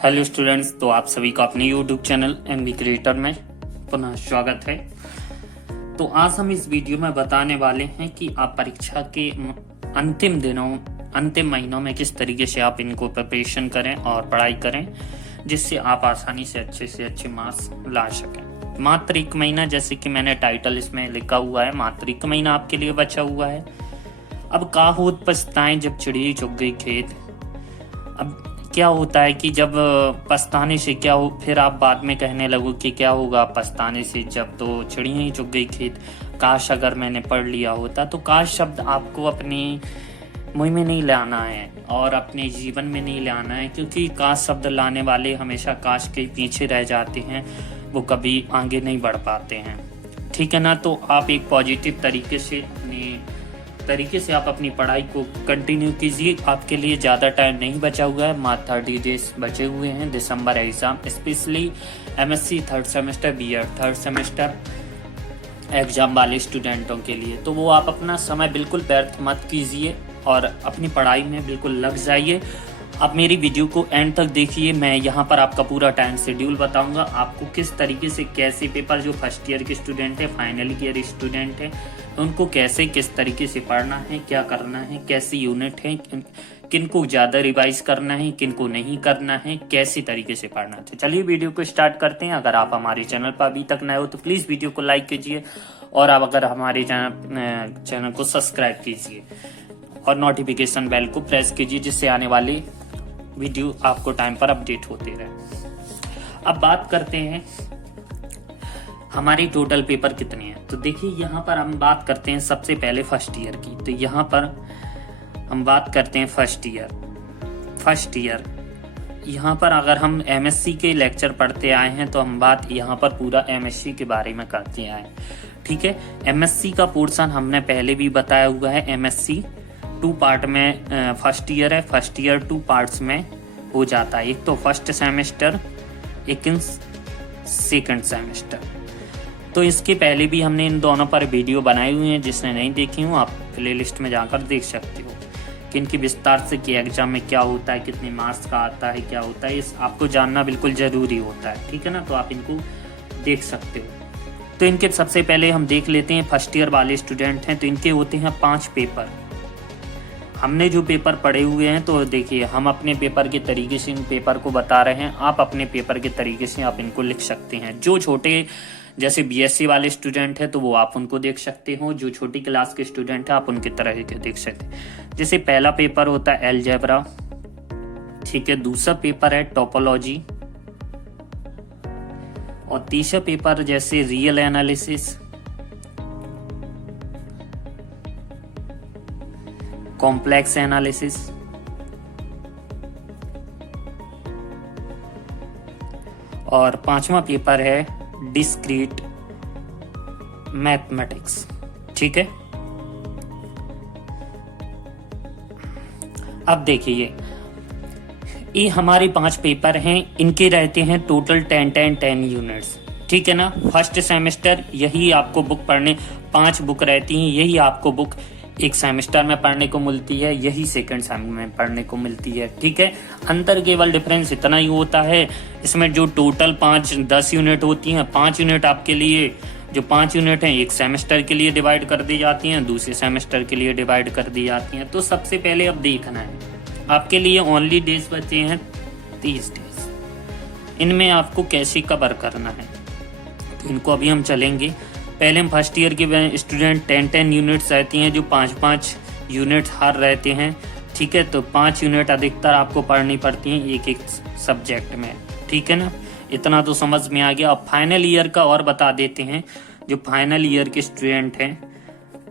Hello students, तो आप सभी का अपने यूट्यूब चैनल एमबी क्रिएटर में पुनः स्वागत है। तो आज हम इस वीडियो में बताने वाले हैं कि आप परीक्षा के अंतिम महीनों में किस तरीके से आप इनको प्रिपरेशन करें और पढ़ाई करें, जिससे आप आसानी से अच्छे मार्क्स ला सकें। मात्र एक महीना, जैसे कि मैंने टाइटल इसमें लिखा हुआ है, मात्र एक महीना आपके लिए बचा हुआ है। अब का होत पछताएं जब चिड़िया चुग गई खेत। अब क्या होता है कि जब पछताने से क्या हो, फिर आप बाद में कहने लगो कि क्या होगा पछताने से, जब तो चिड़िया ही चुग गई खेत। काश अगर मैंने पढ़ लिया होता। तो काश शब्द आपको अपने मुंह में नहीं लाना है और अपने जीवन में नहीं लाना है, क्योंकि काश शब्द लाने वाले हमेशा काश के पीछे रह जाते हैं, वो कभी आगे नहीं बढ़ पाते हैं। ठीक है ना। तो आप एक पॉजिटिव तरीके से आप अपनी पढ़ाई को कंटिन्यू कीजिए। आपके लिए ज़्यादा टाइम नहीं बचा हुआ है, मात्र 30 डेज बचे हुए हैं दिसंबर exam, specially MSc third semester, BEd third semester exam वाले स्टूडेंटों के लिए। तो वो आप अपना समय बिल्कुल व्यर्थ मत कीजिए और अपनी पढ़ाई में बिल्कुल लग जाइए। आप मेरी वीडियो को एंड तक देखिए। मैं यहाँ पर आपका पूरा टाइम शेड्यूल बताऊंगा, आपको किस तरीके से कैसे पेपर, जो फर्स्ट ईयर के स्टूडेंट है, फाइनल ईयर स्टूडेंट है, उनको कैसे किस तरीके से पढ़ना है, क्या करना है, कैसी यूनिट है, किनको ज़्यादा रिवाइज करना है, किनको नहीं करना है, कैसी तरीके से पढ़ना है। तो चलिए वीडियो को स्टार्ट करते हैं। अगर आप हमारे चैनल पर अभी तक नए हो तो प्लीज़ वीडियो को लाइक कीजिए और आप अगर हमारे चैनल को सब्सक्राइब कीजिए और नोटिफिकेशन बेल को प्रेस कीजिए, जिससे आने वाली वीडियो आपको टाइम पर अपडेट होते रहे। अब बात करते हैं हमारी टोटल पेपर कितने हैं। तो देखिए यहाँ पर हम बात करते हैं सबसे पहले फर्स्ट ईयर की। तो यहाँ पर हम बात करते हैं फर्स्ट ईयर। यहाँ पर अगर हम एमएससी के लेक्चर पढ़ते आए हैं तो हम बात यहाँ पर पूरा एमएससी के बारे में करते आए। ठीक है। एमएससी का पोर्शन हमने पहले भी बताया हुआ है। एमएससी 2 पार्ट में फर्स्ट ईयर है। फर्स्ट ईयर 2 पार्ट्स में हो जाता है, एक तो फर्स्ट सेमेस्टर, एक सेकंड सेमेस्टर। तो इसके पहले भी हमने इन दोनों पर वीडियो बनाई हुई है, जिसने नहीं देखी हूँ आप प्लेलिस्ट में जाकर देख सकते हो कि इनकी विस्तार से कि एग्जाम में क्या होता है, कितने मार्क्स का आता है, क्या होता है, इस आपको जानना बिल्कुल जरूरी होता है। ठीक है ना। तो आप इनको देख सकते हो। तो इनके सबसे पहले हम देख लेते हैं फर्स्ट ईयर वाले स्टूडेंट हैं तो इनके होते हैं 5 पेपर। हमने जो पेपर पढ़े हुए हैं, तो देखिए हम अपने पेपर के तरीके से इन पेपर को बता रहे हैं, आप अपने पेपर के तरीके से आप इनको लिख सकते हैं। जो छोटे जैसे बीएससी वाले स्टूडेंट है तो वो आप उनको देख सकते हो, जो छोटी क्लास के स्टूडेंट है आप उनके तरह के देख सकते हैं। जैसे पहला पेपर होता है अलजेब्रा, ठीक है, दूसरा पेपर है टोपोलॉजी और तीसरा पेपर जैसे रियल एनालिसिस, कॉम्प्लेक्स एनालिसिस और 5वां पेपर है डिस्क्रीट मैथमेटिक्स। ठीक है। अब देखिए ये हमारे 5 पेपर हैं, इनके रहते हैं टोटल 10 यूनिट्स। ठीक है ना। फर्स्ट सेमेस्टर यही आपको बुक पढ़ने 5 बुक रहती हैं, यही आपको बुक एक सेमेस्टर में पढ़ने को मिलती है, यही सेकंड सेम में पढ़ने को मिलती है। ठीक है। अंतर केवल डिफरेंस इतना ही होता है, इसमें जो टोटल 10 यूनिट होती हैं, 5 यूनिट आपके लिए, जो 5 यूनिट हैं एक सेमेस्टर के लिए डिवाइड कर दी जाती हैं, दूसरे सेमेस्टर के लिए डिवाइड कर दी जाती हैं। तो सबसे पहले अब देखना है आपके लिए ओनली डेज बचे हैं 30 डेज। इनमें आपको कैसे कवर करना है तो इनको अभी हम चलेंगे। पहले हम फर्स्ट ईयर के स्टूडेंट 10 यूनिट्स रहती हैं, जो 5 यूनिट हर रहते हैं। ठीक है। तो 5 यूनिट अधिकतर आपको पढ़नी पड़ती हैं एक सब्जेक्ट में। ठीक है ना। इतना तो समझ में आ गया। अब फाइनल ईयर का और बता देते हैं। जो फाइनल ईयर के स्टूडेंट हैं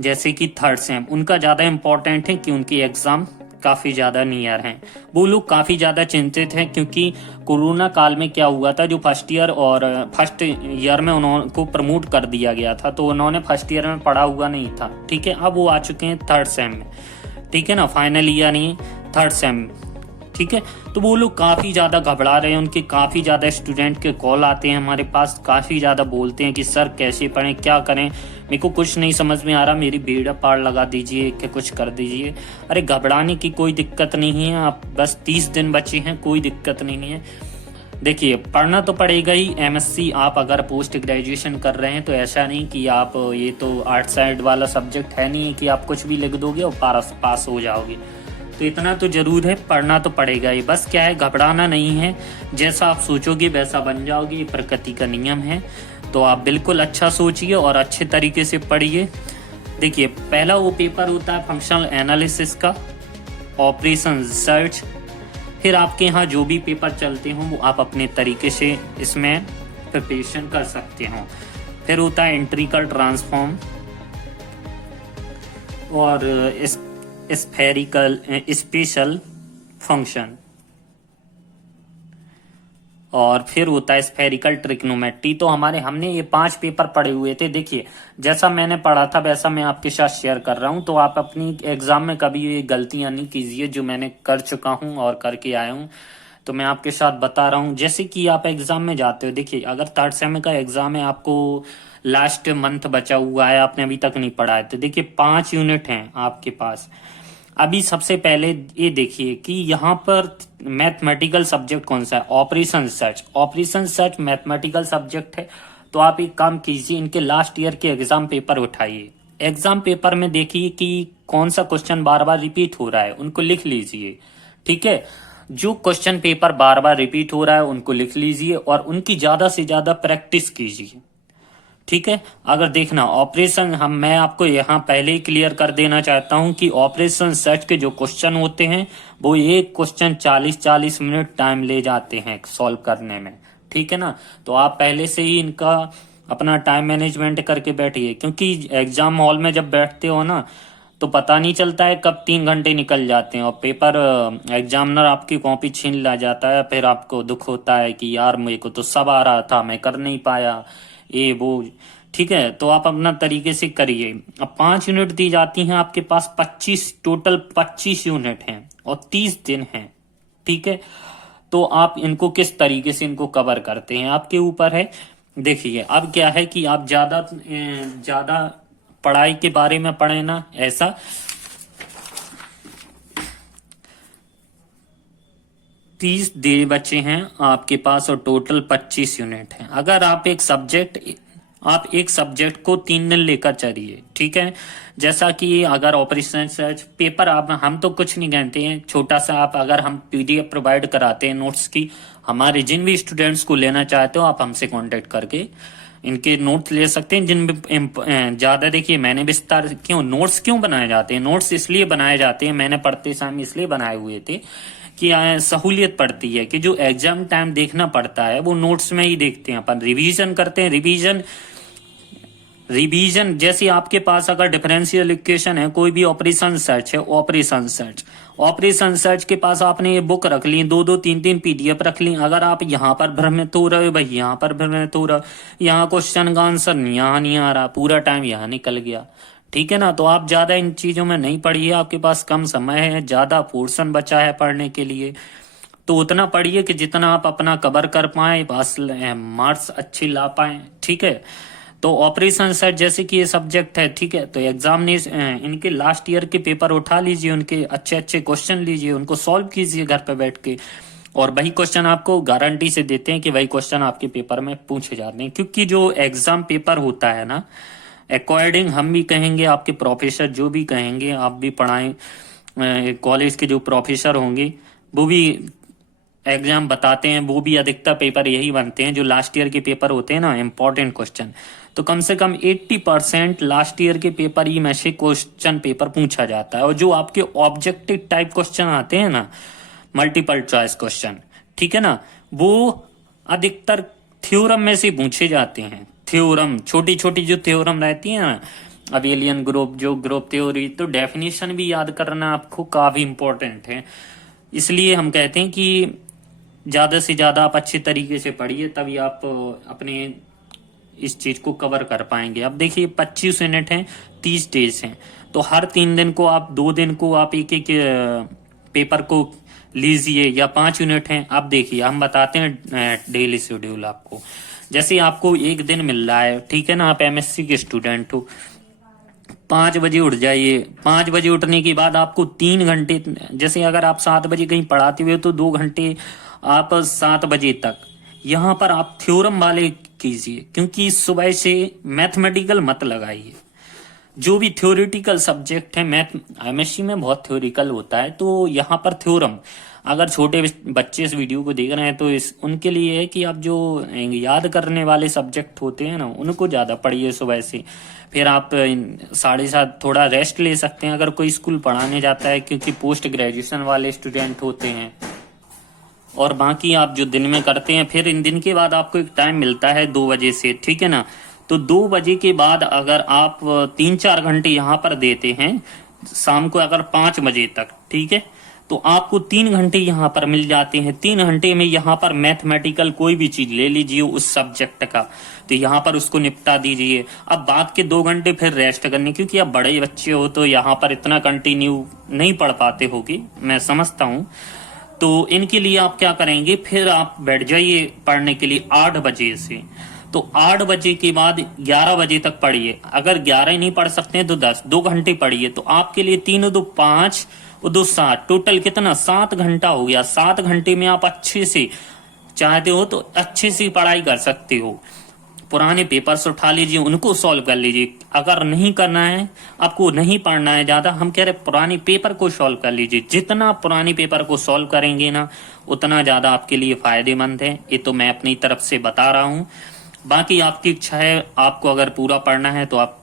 जैसे कि थर्ड सेम, उनका ज़्यादा इम्पोर्टेंट है कि उनकी एग्ज़ाम काफ़ी ज़्यादा नियर हैं। वो लोग काफ़ी ज़्यादा चिंतित हैं, क्योंकि कोरोना काल में क्या हुआ था, जो फर्स्ट ईयर में उनको प्रमोट कर दिया गया था, तो उन्होंने फर्स्ट ईयर में पढ़ा हुआ नहीं था। ठीक है। अब वो आ चुके हैं थर्ड सेम में। ठीक है ना। फाइनल ईयर नहीं, थर्ड सेम। ठीक है। तो वो लोग काफ़ी ज़्यादा घबरा रहे हैं, उनके काफ़ी ज़्यादा स्टूडेंट के कॉल आते हैं हमारे पास, काफ़ी ज़्यादा बोलते हैं कि सर कैसे पढ़ें, क्या करें, मेरे को कुछ नहीं समझ में आ रहा, मेरी बेड़ा पार लगा दीजिए, क्या कुछ कर दीजिए। अरे घबराने की कोई दिक्कत नहीं है, आप बस 30 दिन बचे हैं, कोई दिक्कत नहीं है। देखिए पढ़ना तो पड़ेगा ही। एमएससी आप अगर पोस्ट ग्रेजुएशन कर रहे हैं तो ऐसा नहीं कि आप, ये तो आर्ट साइड वाला सब्जेक्ट है नहीं कि आप कुछ भी लिख दोगे और पास हो जाओगे। तो इतना तो जरूर है, पढ़ना तो पड़ेगा ही। बस क्या है, घबराना नहीं है, जैसा आप सोचोगे वैसा बन जाओगे, ये प्रकृति का नियम है। तो आप बिल्कुल अच्छा सोचिए और अच्छे तरीके से पढ़िए। देखिए पहला वो पेपर होता है फंक्शनल एनालिसिस का, ऑपरेशन सर्च। फिर आपके यहाँ जो भी पेपर चलते हों वो आप अपने तरीके से इसमें प्रिपरेशन कर सकते हो। फिर होता है इंट्रीकल ट्रांसफॉर्म और स्फेरिकल स्पेशल फंक्शन, और फिर होता है स्फेरिकल ट्रिग्नोमेट्री। तो हमने ये 5 पेपर पढ़े हुए थे। देखिए जैसा मैंने पढ़ा था वैसा मैं आपके साथ शेयर कर रहा हूं। तो आप अपनी एग्जाम में कभी ये गलतियां नहीं कीजिए जो मैंने कर चुका हूं और करके आया हूं। तो मैं आपके साथ बता रहा हूं, जैसे कि आप एग्जाम में जाते हो। देखिए अगर 3rd सेम का एग्जाम है, आपको लास्ट मंथ बचा हुआ है, आपने अभी तक नहीं पढ़ा है, तो देखिए 5 यूनिट हैं आपके पास। अभी सबसे पहले ये देखिए कि यहाँ पर मैथमेटिकल सब्जेक्ट कौन सा है, operation search. Operation search mathematical subject है। तो आप एक काम कीजिए, इनके लास्ट ईयर के एग्जाम पेपर उठाइए। एग्जाम पेपर में देखिए कि कौन सा क्वेश्चन बार बार रिपीट हो रहा है, उनको लिख लीजिए। ठीक है, जो क्वेश्चन पेपर बार बार रिपीट हो रहा है उनको लिख लीजिए और उनकी ज्यादा से ज्यादा प्रैक्टिस कीजिए। ठीक है, अगर देखना ऑपरेशन, मैं आपको यहाँ पहले ही क्लियर कर देना चाहता हूँ कि ऑपरेशन सर्च के जो क्वेश्चन होते हैं वो एक क्वेश्चन 40-40 मिनट टाइम ले जाते हैं सॉल्व करने में। ठीक है ना, तो आप पहले से ही इनका अपना टाइम मैनेजमेंट करके बैठिए, क्योंकि एग्जाम हॉल में जब बैठते हो ना तो पता नहीं चलता है कब 3 घंटे निकल जाते हैं और पेपर एग्जामिनर आपकी कॉपी छीन ला जाता है। फिर आपको दुख होता है कि यार मेरे को तो सब आ रहा था, मैं कर नहीं पाया, ये वो। ठीक है, तो आप अपना तरीके से करिए। अब 5 यूनिट दी जाती हैं आपके पास, 25 यूनिट हैं और 30 दिन हैं। ठीक है, तो आप इनको किस तरीके से इनको कवर करते हैं आपके ऊपर है। देखिए अब क्या है कि आप ज्यादा पढ़ाई के बारे में पढ़े ना, ऐसा 30 दिन बचे हैं आपके पास और टोटल 25 यूनिट हैं। अगर आप एक सब्जेक्ट को 3 दिन लेकर चलिए। ठीक है, जैसा कि अगर ऑपरेशन सर्च पेपर हम तो कुछ नहीं कहते हैं, छोटा सा आप अगर हम पीडीएफ प्रोवाइड कराते हैं नोट्स की, हमारे जिन भी स्टूडेंट्स को लेना चाहते हो आप हमसे कांटेक्ट करके इनके नोट्स ले सकते हैं। जिन ज्यादा देखिए मैंने विस्तार नोट्स क्यों बनाए जाते हैं, नोट्स इसलिए बनाए जाते हैं, मैंने पढ़ते समय इसलिए बनाए हुए थे कि सहूलियत पड़ती है कि जो एग्जाम टाइम देखना पड़ता है वो नोट्स में ही देखते हैं। अपन रिवीजन करते हैं, रिवीजन जैसे आपके पास अगर डिफरेंशियल इक्वेशन है, कोई भी ऑपरेशन सर्च है, ऑपरेशन सर्च के पास आपने ये बुक रख ली, 2-2 3-3 पीडीएफ रख ली। अगर आप यहाँ पर भ्रमित हो रहे हो भाई, यहाँ पर भ्रमित हो रहा, यहाँ क्वेश्चन का आंसर यहाँ नहीं आ रहा, पूरा टाइम यहाँ निकल गया। ठीक है ना, तो आप ज्यादा इन चीजों में नहीं पढ़िए, आपके पास कम समय है, ज्यादा पोर्शन बचा है पढ़ने के लिए, तो उतना पढ़िए कि जितना आप अपना कवर कर पाए, बस मार्क्स अच्छी ला पाए। ठीक है, तो ऑपरेशन सर्च जैसे कि ये सब्जेक्ट है, ठीक है, तो एग्जाम ने इनके लास्ट ईयर के पेपर उठा लीजिए, उनके अच्छे अच्छे क्वेश्चन लीजिए, उनको सॉल्व कीजिए घर पे बैठ के, और वही क्वेश्चन आपको गारंटी से देते हैं कि वही क्वेश्चन आपके पेपर में पूछे जाते हैं। क्योंकि जो एग्जाम पेपर होता है ना, अकॉर्डिंग हम भी कहेंगे, आपके प्रोफेसर जो भी कहेंगे, आप भी पढ़ाएं, कॉलेज के जो प्रोफेसर होंगे वो भी एग्जाम बताते हैं, वो भी अधिकतर पेपर यही बनते हैं जो लास्ट ईयर के पेपर होते हैं ना, इंपॉर्टेंट क्वेश्चन। तो कम से कम 80% लास्ट ईयर के पेपर ही में से क्वेश्चन पेपर पूछा जाता है। और जो आपके ऑब्जेक्टिव टाइप क्वेश्चन आते हैं ना, मल्टीपल चॉइस क्वेश्चन, ठीक है ना, वो अधिकतर थ्योरम में से पूछे जाते हैं। थ्योरम, छोटी छोटी जो थ्योरम रहती है ना, अबेलियन ग्रुप, जो ग्रुप थ्योरी, तो डेफिनेशन भी याद करना आपको काफी इंपॉर्टेंट है। इसलिए हम कहते हैं कि ज्यादा से ज्यादा आप अच्छे तरीके से पढ़िए, तभी आप अपने इस चीज को कवर कर पाएंगे। अब देखिए 25 यूनिट हैं, 30 डेज हैं, तो हर 3 दिन को आप 2 दिन को आप एक एक पेपर को लीजिए, या 5 यूनिट हैं। अब देखिए हम बताते हैं डेली शेड्यूल आपको। जैसे आपको एक दिन मिल रहा है, ठीक है ना, आप एमएससी के स्टूडेंट हो, 5 बजे उठ जाइए। 5 बजे उठने के बाद आपको 3 घंटे, जैसे अगर आप 7 बजे कहीं पढ़ाते हुए तो 2 घंटे आप 7 बजे तक यहाँ पर आप थ्योरम वाले कीजिए, क्योंकि सुबह से मैथमेटिकल मत लगाइए। जो भी थ्योरेटिकल सब्जेक्ट है, मैथ एमएससी में बहुत थ्योरिकल होता है, तो यहाँ पर थ्योरम, अगर छोटे बच्चे इस वीडियो को देख रहे हैं तो उनके लिए है कि आप जो याद करने वाले सब्जेक्ट होते हैं ना, उनको ज़्यादा पढ़िए सुबह से। फिर आप 7:30 थोड़ा रेस्ट ले सकते हैं अगर कोई स्कूल पढ़ाने जाता है, क्योंकि पोस्ट ग्रेजुएशन वाले स्टूडेंट होते हैं। और बाकी आप जो दिन में करते हैं, फिर इन दिन के बाद आपको एक टाइम मिलता है 2 बजे से, ठीक है ना। तो 2 बजे के बाद अगर आप 3-4 घंटे यहाँ पर देते हैं, शाम को अगर 5 बजे तक, ठीक है, तो आपको 3 घंटे यहाँ पर मिल जाते हैं। 3 घंटे में यहाँ पर मैथमेटिकल कोई भी चीज ले लीजिए उस सब्जेक्ट का, तो यहाँ पर उसको निपटा दीजिए। अब बाद के 2 घंटे फिर रेस्ट करने, क्योंकि अब बड़े बच्चे हो तो यहाँ पर इतना कंटिन्यू नहीं पढ़ पाते होगी, मैं समझता हूँ। तो इनके लिए आप क्या करेंगे, फिर आप बैठ जाइए पढ़ने के लिए 8 बजे से। तो 8 बजे के बाद 11 बजे तक पढ़िए। अगर 11 नहीं पढ़ सकते हैं तो 2 घंटे पढ़िए। तो आपके लिए 3 2 5 और 2 7, टोटल कितना, 7 घंटा हो गया। 7 घंटे में आप अच्छे से चाहते हो तो अच्छे से पढ़ाई कर सकते हो। पुराने पेपर्स उठा लीजिए, उनको सॉल्व कर लीजिए। अगर नहीं करना है, आपको नहीं पढ़ना है ज्यादा, हम कह रहे पुराने पेपर को सॉल्व कर लीजिए। जितना पुराने पेपर को सॉल्व करेंगे ना, उतना ज्यादा आपके लिए फायदेमंद है। ये तो मैं अपनी तरफ से बता रहा हूँ। बाकी आपकी इच्छा है, आपको अगर पूरा पढ़ना है तो आप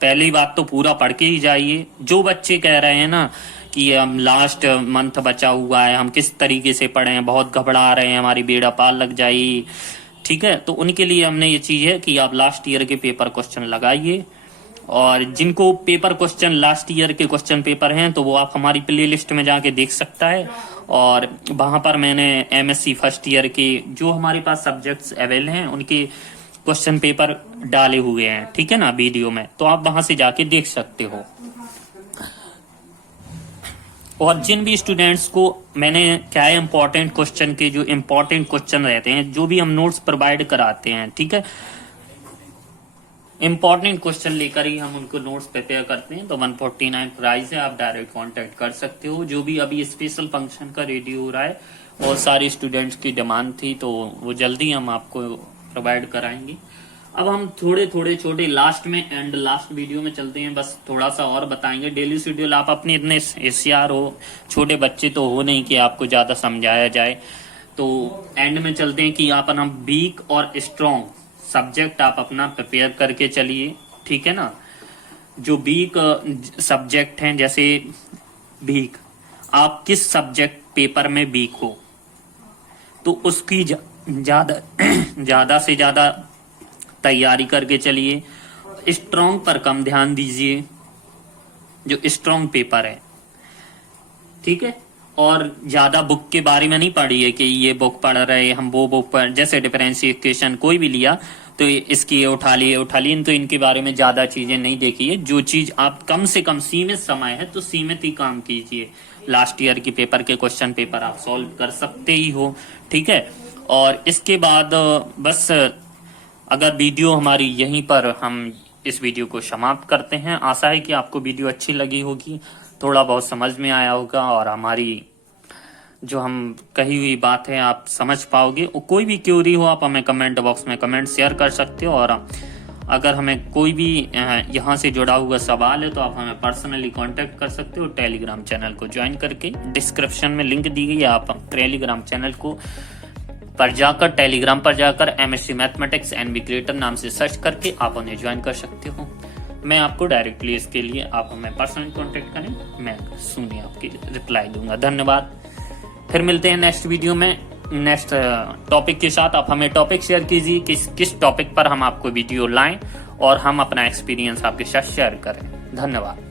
पहली बात तो पूरा पढ़ के ही जाइए। जो बच्चे कह रहे हैं ना कि हम लास्ट मंथ बचा हुआ है, हम किस तरीके से पढ़ें, बहुत घबरा रहे हैं, हमारी बेड़ा पार लग जाएगी, ठीक है, तो उनके लिए हमने ये चीज है कि आप लास्ट ईयर के पेपर क्वेश्चन लगाइए। और जिनको पेपर क्वेश्चन लास्ट ईयर के क्वेश्चन पेपर हैं, तो वो आप हमारी प्लेलिस्ट में जाके देख सकता है। और वहां पर मैंने एमएससी फर्स्ट ईयर के जो हमारे पास सब्जेक्ट्स अवेलेबल हैं, उनके क्वेश्चन पेपर डाले हुए हैं, ठीक है ना, वीडियो में, तो आप वहां से जाके देख सकते हो। और जिन भी स्टूडेंट्स को मैंने क्या है, इंपॉर्टेंट क्वेश्चन के जो इंपॉर्टेंट क्वेश्चन रहते हैं, जो भी हम नोट्स प्रोवाइड कराते हैं, ठीक है, इंपॉर्टेंट क्वेश्चन लेकर ही हम उनको नोट्स प्रिपेयर करते हैं। तो 149 प्राइस है, आप डायरेक्ट कांटेक्ट कर सकते हो। जो भी अभी स्पेशल फंक्शन का रेडी हो रहा है, और सारे स्टूडेंट्स की डिमांड थी, तो वो जल्दी हम आपको प्रोवाइड कराएंगे। अब हम थोड़े छोटे लास्ट में लास्ट वीडियो में चलते हैं, बस थोड़ा सा और बताएंगे। डेली शेड्यूल, आप अपने इतने होशियार हो, छोटे बच्चे तो हो नहीं कि आपको ज्यादा समझाया जाए, तो एंड में चलते हैं कि आप अपना वीक और स्ट्रॉन्ग सब्जेक्ट आप अपना प्रिपेयर करके चलिए, ठीक है ना। जो वीक सब्जेक्ट हैं, जैसे वीक, आप किस सब्जेक्ट पेपर में वीक हो, तो उसकी ज्यादा से ज्यादा तैयारी करके चलिए। स्ट्रॉन्ग पर कम ध्यान दीजिए, जो स्ट्रॉन्ग पेपर है, ठीक है। और ज्यादा बुक के बारे में नहीं पढ़िए कि ये बुक पढ़ रहे हम, वो बुक पर, जैसे डिफरेंशिएशन कोई भी लिया तो इसकी उठा लिए, तो इनके बारे में ज्यादा चीजें नहीं देखिए। जो चीज आप कम से कम सीमित समय है तो सीमित ही काम कीजिए। लास्ट ईयर की पेपर के क्वेश्चन पेपर आप सॉल्व कर सकते ही हो, ठीक है। और इसके बाद बस, अगर वीडियो हमारी यहीं पर हम इस वीडियो को समाप्त करते हैं। आशा है कि आपको वीडियो अच्छी लगी होगी, थोड़ा बहुत समझ में आया होगा, और हमारी जो हम कही हुई बात है आप समझ पाओगे। और कोई भी क्यूरी हो, आप हमें कमेंट बॉक्स में कमेंट शेयर कर सकते हो। और अगर हमें कोई भी यहाँ से जुड़ा हुआ सवाल है, तो आप हमें पर्सनली कांटेक्ट कर सकते हो। टेलीग्राम चैनल को ज्वाइन करके, डिस्क्रिप्शन में लिंक दी गई है, आप टेलीग्राम चैनल को पर जाकर, टेलीग्राम पर जाकर एमएससी मैथमेटिक्स एनबी क्रिएटर नाम से सर्च करके आप उन्हें ज्वाइन कर सकते हो। मैं आपको डायरेक्टली इसके लिए आप हमें पर्सनली कांटेक्ट करें, मैं सुनिए आपकी रिप्लाई दूंगा। धन्यवाद। फिर मिलते हैं नेक्स्ट वीडियो में नेक्स्ट टॉपिक के साथ। आप हमें टॉपिक शेयर कीजिए, किस टॉपिक पर हम आपको वीडियो लाएं, और हम अपना एक्सपीरियंस आपके साथ शेयर करें। धन्यवाद।